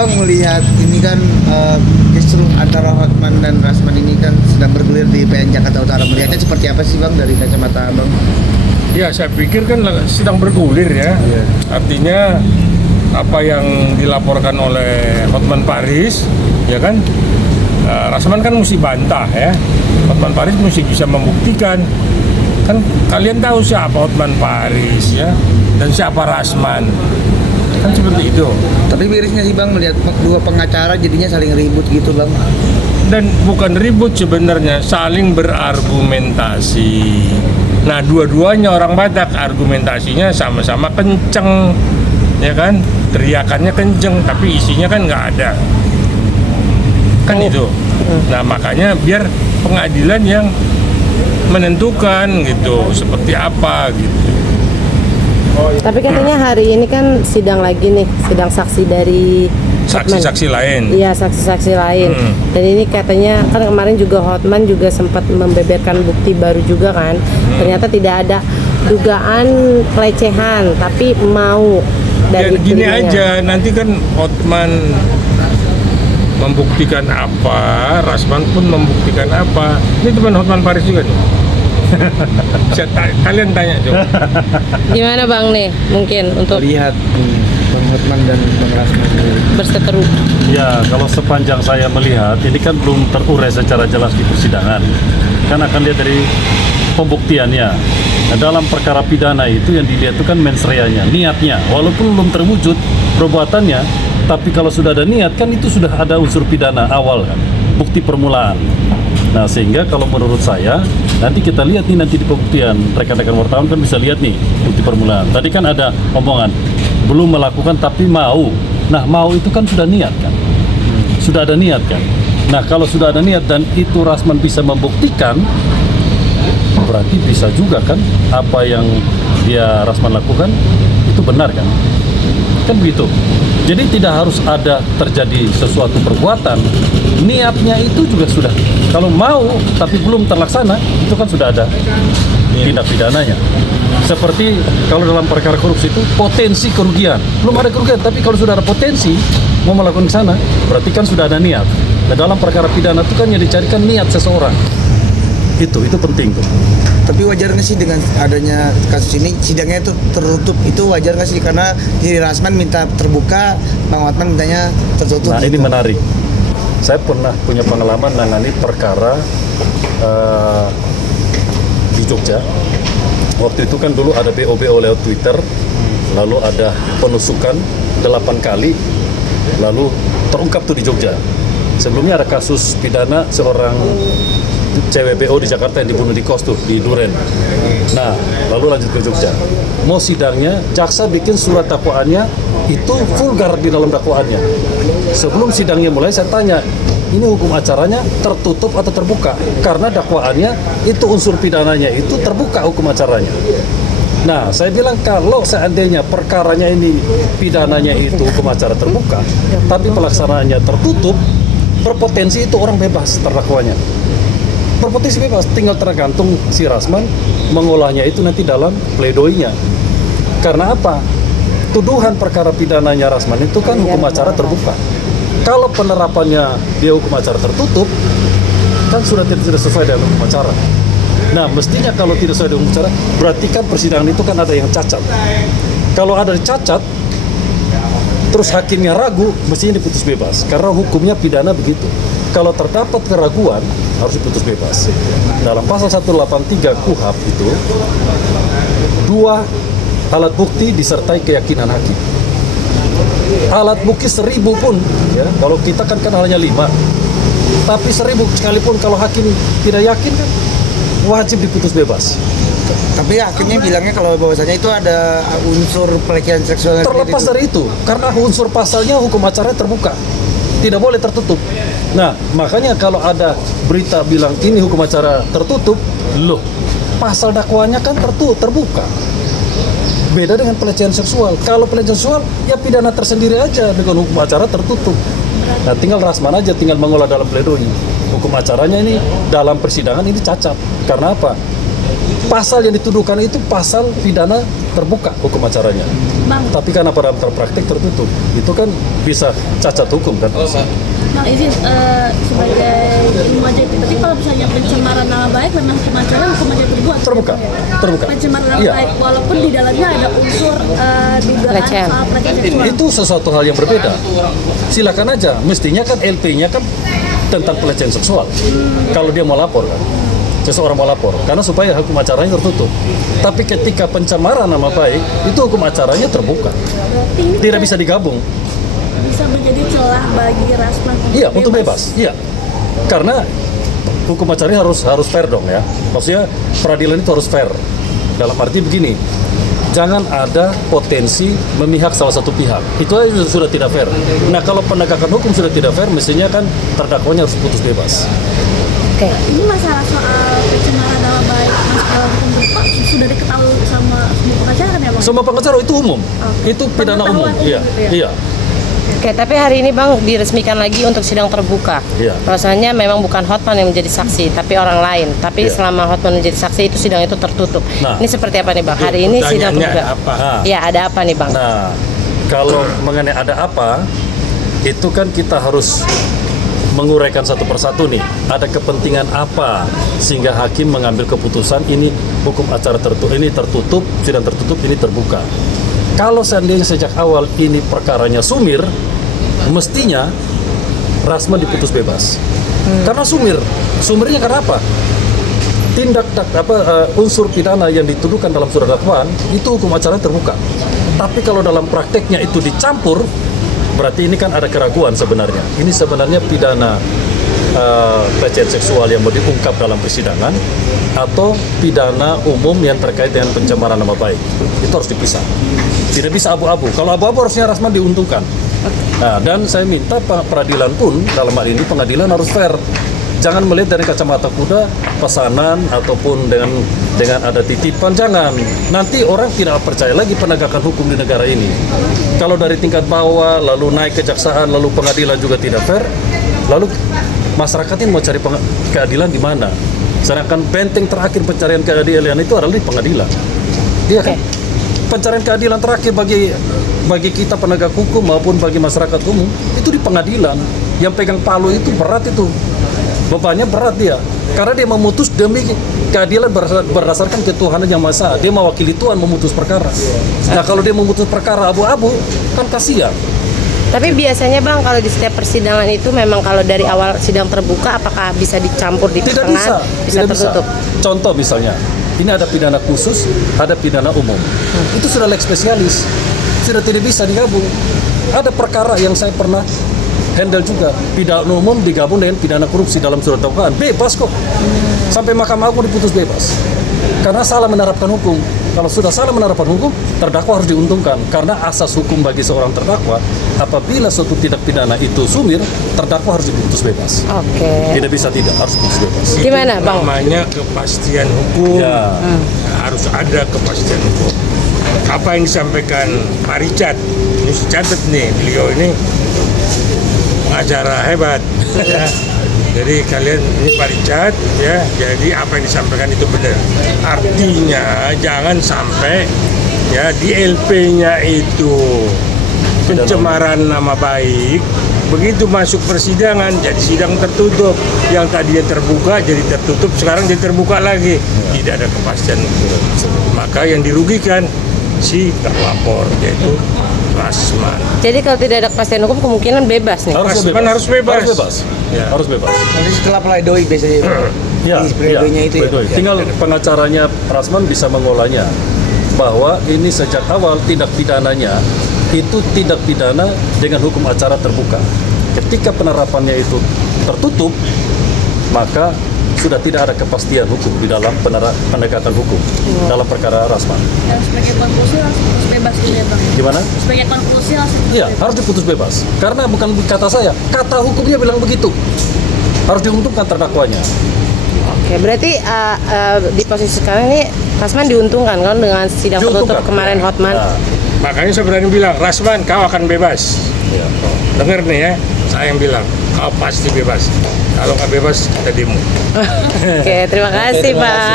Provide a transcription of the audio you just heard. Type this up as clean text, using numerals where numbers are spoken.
Bang melihat ini kan justru antara Hotman dan Rasman ini kan sedang bergulir di PN Jakarta Utara. Melihatnya seperti apa sih Bang dari kacamata Abang? Ya, saya pikir kan sedang bergulir ya. Iya. Artinya apa yang dilaporkan oleh Hotman Paris, ya kan, Rasman kan mesti bantah ya. Hotman Paris mesti bisa membuktikan. Kan kalian tahu siapa Hotman Paris ya, dan siapa Rasman. Kan seperti itu. Tapi mirisnya sih Bang melihat dua pengacara jadinya saling ribut gitu Bang. Dan bukan ribut sebenarnya, saling berargumentasi. Nah, dua-duanya orang Batak, argumentasinya sama-sama kenceng, ya kan? Teriakannya kenceng, tapi isinya kan nggak ada. Kan itu. Nah, makanya biar pengadilan yang menentukan gitu, seperti apa gitu. Tapi katanya hari ini kan sidang lagi nih, sidang saksi dari Saksi-saksi lain. Iya, saksi-saksi lain. Dan ini katanya kan kemarin juga Hotman juga sempat membeberkan bukti baru juga kan. Ternyata tidak ada dugaan pelecehan, tapi mau Ya dari gini dirinya. aja, nanti kan Hotman membuktikan apa, Rasman pun membuktikan apa. Ini teman Hotman Paris juga nih. Kalian tanya coba. Gimana Bang nih mungkin untuk Melihat Bang Hotman dan Bang Rasman ini. berseteru? Ya, kalau sepanjang saya melihat, ini kan belum terurai secara jelas di persidangan. Kan akan lihat dari pembuktiannya. Nah, dalam perkara pidana itu yang dilihat itu kan mens reanya, niatnya. Walaupun belum terwujud perbuatannya, tapi kalau sudah ada niat, kan itu sudah ada unsur pidana awal kan, bukti permulaan. Nah, sehingga kalau menurut saya, nanti kita lihat nih nanti di pembuktian, rekan-rekan wartawan kan bisa lihat nih bukti permulaan. Tadi kan ada omongan, belum melakukan tapi mau. Nah, mau itu kan sudah niat kan, sudah ada niat kan. Nah, kalau sudah ada niat dan itu Rasman bisa membuktikan, berarti bisa juga kan apa yang dia Rasman lakukan itu benar kan? Kan begitu. Jadi tidak harus ada terjadi sesuatu perbuatan, niatnya itu juga sudah. Kalau mau tapi belum terlaksana, itu kan sudah ada tindak pidananya. Seperti kalau dalam perkara korupsi itu potensi kerugian, belum ada kerugian, tapi kalau sudah ada potensi mau melakukan ke sana, berarti kan sudah ada niat. Nah, dalam perkara pidana itu kan yang dicarikan niat seseorang. Itu penting tuh. Tapi wajar nggak sih dengan adanya kasus ini sidangnya itu tertutup, itu wajar nggak sih? Karena diri Rasman minta terbuka, Bang Hotman mintanya tertutup. Nah, ini menarik. Saya pernah punya pengalaman menangani perkara di Jogja. Waktu itu kan dulu ada BO lewat Twitter, lalu ada penusukan 8 kali, lalu terungkap tuh di Jogja. Sebelumnya ada kasus pidana seorang cewek BO di Jakarta yang dibunuh di kos tuh, di Duren. Nah, lalu lanjut ke Jogja. Mau sidangnya, jaksa bikin surat dakwaannya, itu vulgar di dalam dakwaannya. Sebelum sidangnya mulai, saya tanya, ini hukum acaranya tertutup atau terbuka? Karena dakwaannya, itu unsur pidananya, itu terbuka hukum acaranya. Nah, saya bilang kalau seandainya perkaranya ini, pidananya itu hukum acara terbuka, tapi pelaksanaannya tertutup, berpotensi itu orang bebas terdakwanya. Berpotensi bebas, tinggal tergantung si Rasman mengolahnya itu nanti dalam pledoinya. Karena apa? Tuduhan perkara pidananya Rasman itu kan hukum acara terbuka. Kalau penerapannya dia hukum acara tertutup, kan sudah tidak sesuai dengan hukum acara. Nah, mestinya kalau tidak sesuai dengan hukum acara, berarti kan persidangan itu kan ada yang cacat. Kalau ada cacat, terus hakimnya ragu, mestinya diputus bebas. Karena hukumnya pidana begitu. Kalau terdapat keraguan, harus diputus bebas. Dalam pasal 183 KUHP itu, 2 alat bukti disertai keyakinan hakim. Alat bukti 1000 pun, ya, kalau kita kan hanya 5. Tapi 1000 sekalipun kalau hakim tidak yakin kan, wajib diputus bebas. Tapi hakimnya bilangnya kalau bahwasanya itu ada unsur pelecehan seksual. Terlepas dari itu, karena unsur pasalnya hukum acara terbuka, tidak boleh tertutup. Nah, makanya kalau ada berita bilang ini hukum acara tertutup, loh, pasal dakwaannya kan terbuka. Beda dengan pelecehan seksual. Kalau pelecehan seksual, ya pidana tersendiri aja dengan hukum acara tertutup. Nah, tinggal Rasman aja tinggal mengolah dalam pledoi. Hukum acaranya ini dalam persidangan ini cacat. Karena apa? pasal yang dituduhkan itu pasal pidana terbuka hukum acaranya. Bang, Tapi karena pada praktik tertutup, itu kan bisa cacat hukum kan. Bang izin sebagai ilmu aja itu. Berarti kalau misalnya pencemaran nama baik memang hukum acara terbuat. Terbuka. Pencemaran nama Iya. baik walaupun di dalamnya ada unsur dugaan Pelecehan. soal pelecehan seksual. Itu sesuatu hal yang berbeda. Silakan aja. Mestinya kan LP-nya kan tentang pelecehan seksual. Kalau dia mau lapor kan, seseorang mau lapor, karena supaya hukum acaranya tertutup. Tapi ketika pencemaran nama baik, itu hukum acaranya terbuka, Berarti ini tidak bisa digabung. bisa menjadi celah bagi Rasman Iya, untuk bebas. Iya, karena hukum acaranya harus fair dong ya. Maksudnya peradilan itu harus fair. Dalam arti begini, jangan ada potensi memihak salah satu pihak. Itu aja sudah tidak fair. Nah, kalau penegakan hukum sudah tidak fair, mestinya kan terdakwanya harus putus bebas. Oke. ini masalah soal pencemaran nama baik hukum terbuka sudah diketahui sama semua pengacara kan ya Bang? Semua pengacara itu umum, itu pidana umum. Pengetahuan Iya, gitu ya? iya. Oke, tapi hari ini Bang diresmikan lagi untuk sidang terbuka. Iya. Rasanya memang bukan Hotman yang menjadi saksi, tapi orang lain. Tapi Iya. selama Hotman menjadi saksi itu sidang itu tertutup. Nah. Ini seperti apa nih Bang? Hari ini sidang Pertanyaannya terbuka. apa? Nah, Ya, ada apa nih Bang? Nah, kalau mengenai ada apa, itu kan kita harus menguraikan satu persatu nih. Ada kepentingan apa sehingga hakim mengambil keputusan ini hukum acara tertutup, ini tertutup, sidang tertutup, ini terbuka. Kalau seandainya sejak awal ini perkaranya sumir, mestinya Rasman diputus bebas. Karena sumirnya karena apa? Unsur pidana yang dituduhkan dalam surat dakwaan itu hukum acara terbuka. Tapi kalau dalam prakteknya itu dicampur, berarti ini kan ada keraguan sebenarnya. Ini sebenarnya pidana pelecehan seksual yang mau diungkap dalam persidangan atau pidana umum yang terkait dengan pencemaran nama baik. Itu harus dipisah. Tidak bisa abu-abu. Kalau abu-abu harusnya Rasman diuntungkan. Nah, dan saya minta peradilan pun dalam hal ini pengadilan harus fair. Jangan melihat dari kacamata kuda pesanan ataupun dengan ada titipan, jangan. Nanti orang tidak percaya lagi penegakan hukum di negara ini. Kalau dari tingkat bawah lalu naik kejaksaan lalu pengadilan juga tidak fair, lalu masyarakat ini mau cari keadilan di mana? Sedangkan benteng terakhir pencarian keadilan itu adalah di pengadilan. Iya kan? Pencarian keadilan terakhir bagi kita penegak hukum maupun bagi masyarakat umum itu di pengadilan. Yang pegang palu itu berat itu. Bebannya berat dia. Karena dia memutus demi keadilan berdasarkan ketuhanan yang Maha Esa. Dia mewakili Tuhan memutus perkara. Nah, kalau dia memutus perkara abu-abu, kan kasihan. Tapi biasanya Bang kalau di setiap persidangan itu memang kalau dari awal sidang terbuka apakah bisa dicampur di Tidak tengah? bisa, tidak tertutup. bisa. Contoh misalnya, ini ada pidana khusus, ada pidana umum. Itu sudah lex spesialis, sudah tidak bisa digabung. Ada perkara yang saya pernah handle juga, pidana umum digabung dengan pidana korupsi dalam surat dakwaan, bebas kok. Sampai Mahkamah Agung diputus bebas. Karena salah menerapkan hukum. Kalau sudah salah menerapkan hukum, terdakwa harus diuntungkan. Karena asas hukum bagi seorang terdakwa, apabila suatu tindak pidana itu sumir, terdakwa harus diputus bebas. Oke. Tidak bisa tidak, harus diputus bebas. Gimana, Bang? Namanya kepastian hukum. Ya. Harus ada kepastian hukum. Apa yang disampaikan Pak Richard, ini catat nih, beliau ini pengacara hebat. Ya. Jadi kalian ini Pak Richard, ya. Jadi apa yang disampaikan itu benar. Artinya jangan sampai ya di LP-nya itu pencemaran nama baik, begitu masuk persidangan jadi sidang tertutup, yang tadinya terbuka jadi tertutup, sekarang jadi terbuka lagi, tidak ada kepastian hukum. Maka yang dirugikan si terlapor, yaitu Rasman. Jadi kalau tidak ada kepastian hukum kemungkinan bebas nih. Rasman harus bebas. Harus bebas. Ya. Harus bebas. Nanti setelah pledoi biasanya. Ya, Di pledoinya itu pledoi. ya. Tinggal pengacaranya Rasman bisa mengolahnya bahwa ini sejak awal tindak pidananya itu tindak pidana dengan hukum acara terbuka. Ketika penerapannya itu tertutup, maka sudah tidak ada kepastian hukum di dalam penegakan hukum dalam perkara Rasman. Dan sebagai konklusi langsung putus bebas gitu ya Bang? Gimana? Sebagai konklusi langsung putus Iya, bebas. harus diputus bebas. Karena bukan kata saya, kata hukumnya bilang begitu. Harus diuntungkan terdakwanya. Oke, berarti di posisi sekarang ini Rasman diuntungkan kan dengan sidang tertutup Diuntungkan. kemarin Hotman. Nah, Makanya saya berani bilang, Rasman kau akan bebas. iya. Dengar nih ya, saya yang bilang, kau pasti bebas. Kalau nggak bebas, kita demo. Oke, terima kasih Pak.